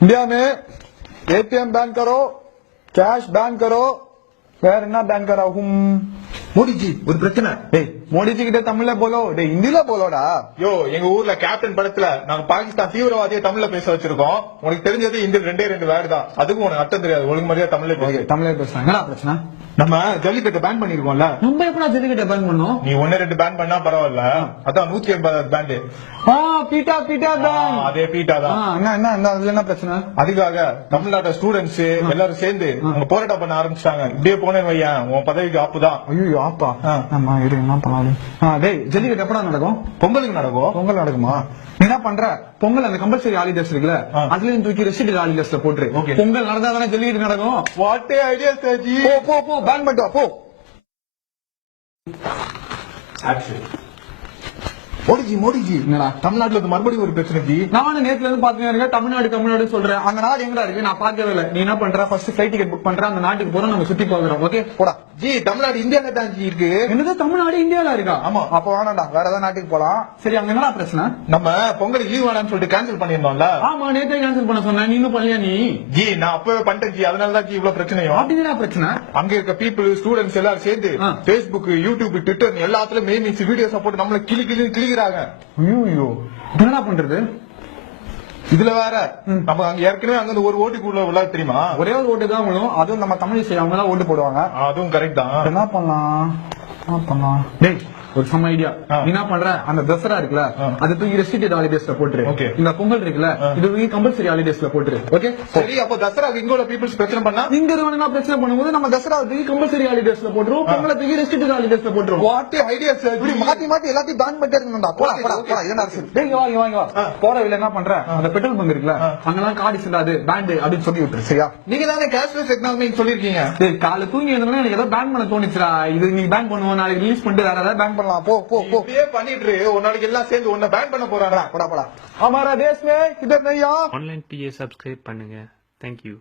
India में ATM ban करो, cash ban करो, வேற என்ன பேன் करा हूं மோடிஜி ஒரு பிரச்சனை. டேய் மோடி जी கிட்ட தமிழ்ல போலோ, டேய் ஹிந்தில போலோடா. யோ எங்க ஊர்ல கேப்டன் படத்துல நாங்க பாகிஸ்தான் தீவிரவாதியை தமிழ்ல பேச வச்சிருக்கோம். உனக்கு தெரிஞ்சது இந்த ரெண்டு வேர்டு தான், அதுக்கும் உனக்கு அர்த்தம் தெரியாது. ஒழுங்கு மாதிரியா தமிழ்ல பேசு. தமிழ்ல பேசுறாங்க. என்னடா பிரச்சனை? நம்ம ஜல்லிக்கட்டு பேன் பண்ணிருக்கோம்ல, நம்ம எப்படா ஜல்லிக்கட்டை பேன் பண்ணோம்? நீ 1-2 பேன் பண்ணா பரவாயில்ல, அதான் 180 பேண்ட். பீட்டா பேன். அதே பீட்டா தான். என்ன அதுல என்ன பிரச்சனை? அதுக்காக தமிழ்நாட்டு ஸ்டூடெண்ட்ஸ் எல்லாரும் சேர்ந்து அங்க போராட்டம் பண்ண ஆரம்பிச்சிட்டாங்க. இப்படியே போனேன்னு வையன் உன் பதவிக்கு ஆப்புதான். ஐயோ ஆப்பா, நம்ம என்ன பண்ணலாம்? டேய் ஜல்லிக்கட்டு எப்படா நடக்கும்? பொங்கலுக்கு நடக்கும். பொங்கல் நடக்குமா? நீ என்ன பண்ற? பொங்கல் அந்த கம்பல்சரி ஹாலிடேஸ் இருக்குல்ல, அதுலயும் தூக்கி ரெஸ்ட்ரிக்டட் ஹாலிடேஸ்ல போட்டுரு. பொங்கல் நடந்தா தானே ஜல்லிக்கட்டு நடக்கும். வாட் ஐடியா சார்ஜி. போ பேன் பண்ணிட்டு வா, போ. மோடிஜி என்னடா தமிழ்நாட்டுல இருந்து மறுபடியும் ஒரு பிரச்சனை ஜி. நானும் நேத்துல இருந்து பாத்துட்டு இருக்கேன், தமிழ்நாடு சொல்றேன். அந்த நாடு எங்கடா இருக்கு? நான் பாக்கவே இல்லை. நீ என்ன பண்ற? ஃபர்ஸ்ட் ஃபிளைட் டிக்கெட் புக் பண்ற, அந்த நாட்டுக்கு போறோம், நம்ம சுத்தி பாக்குறோம். ஓகே போடா. ஜி தமிழ்நாடு இந்தியால தான் ஜி இருக்கு. என்னது தமிழ்நாடு இந்தியால இருக்கா? ஆமா. அப்ப வேணாம்டா, வேற ஏதாவது நாட்டுக்கு போலாம். சரி அங்க என்னடா பிரச்சனை? நம்ம பொங்கலுக்கு லீவ் வேணாம்னு சொல்லிட்டு கேன்சல் பண்ணிருந்தோம்ல. ஆமா நேத்தே கேன்சல் பண்ண சொன்னேன், நீ இன்னும் பண்ணலையா? நீ ஜி நான் அப்பவே பண்ணிட்டேன் ஜி, அதனாலதான் ஜி இவ்வளவு பிரச்சனையும். அப்படின்னா பிரச்சனை அங்க இருக்க பீப்புள் ஸ்டூடெண்ட்ஸ் எல்லாரும் சேர்ந்து பேஸ்புக், யூடியூப், ட்விட்டர் எல்லாத்துலயும் மீம்ஸ் வீடியோஸ் போட்டு நம்மள கிளிக்கிறாங்க. ஐயோ என்னடா பண்றது? இதுல வேற நம்ம அங்க ஏற்கனவே அங்க ஒரு ஓட்டுக்குள்ள உள்ள தெரியுமா? ஒரே ஒரு ஓட்டு தான் விழும், அதுவும் நம்ம தமிழ் செய்யவங்க தான் ஓட்டு போடுவாங்க. அதுவும் கரெக்ட் தான். என்ன பண்ணலாம்? டேய் ஒரு சம ஐடியா. என்ன பண்ற? அந்த தசரா இருக்குல்ல, அது தூக்கி ரெஸ்ட்ரிக்டட் ஹாலிடேஸ்ல போட்டுரு. இந்த பொங்கல் இருக்குல்ல, இது தூக்கி கம்பல்சரி ஹாலிடேஸ்ல போட்டுரு. ஓகே சரி. அப்போ தசராக்கு இங்க உள்ள பீப்புள்ஸ் பிரச்சனை பண்ணா, இங்க இருக்கவங்க பிரச்சனை பண்ணும்போது நம்ம தசரா தூக்கி கம்பல்சரி ஹாலிடேஸ்ல போட்டுருவோம், பொங்கலை தூக்கி ரெஸ்ட்ரிக்டட் ஹாலிடேஸ்ல போட்டுருவோம். What idea sir. இப்படி மாத்தி எல்லாத்தையும் பேன் பண்ணிட்டே இருக்கணும்டா. போடா என்ன அரசு? டேய் வாங்க போற இல்ல என்ன பண்ற? அந்த பெட்ரோல் பங்க் இருக்குல்ல, அங்கெல்லாம் கார்டு செல்லாது பேண்ட் அப்படின்னு சொல்லி விட்டுரு. சரியா? நீங்க தானே கேஷ்லெஸ் எக்கனாமி சொல்லிருக்கீங்க. டேய் காலை தூங்கி எழுந்தா எனக்கு ஏதோ பேன் பண்ண தோணுச்சுடா. இது நீ பேன் பண்ணுவோம், நாளைக்கு ரிலீஸ் பண்ணிட்டு வேற ஏதாவது பேன் பண்ணலாம். போ இப்படியே பண்ணிட்டு ஒரு நாளைக்கு எல்லாம் சேர்ந்து ஒன்ன பேன் பண்ண போறாங்க. போடா. हमारा देश में किधर नहीं आ ऑनलाइन पे ये सब्सक्राइब பண்ணுங்க. Thank you.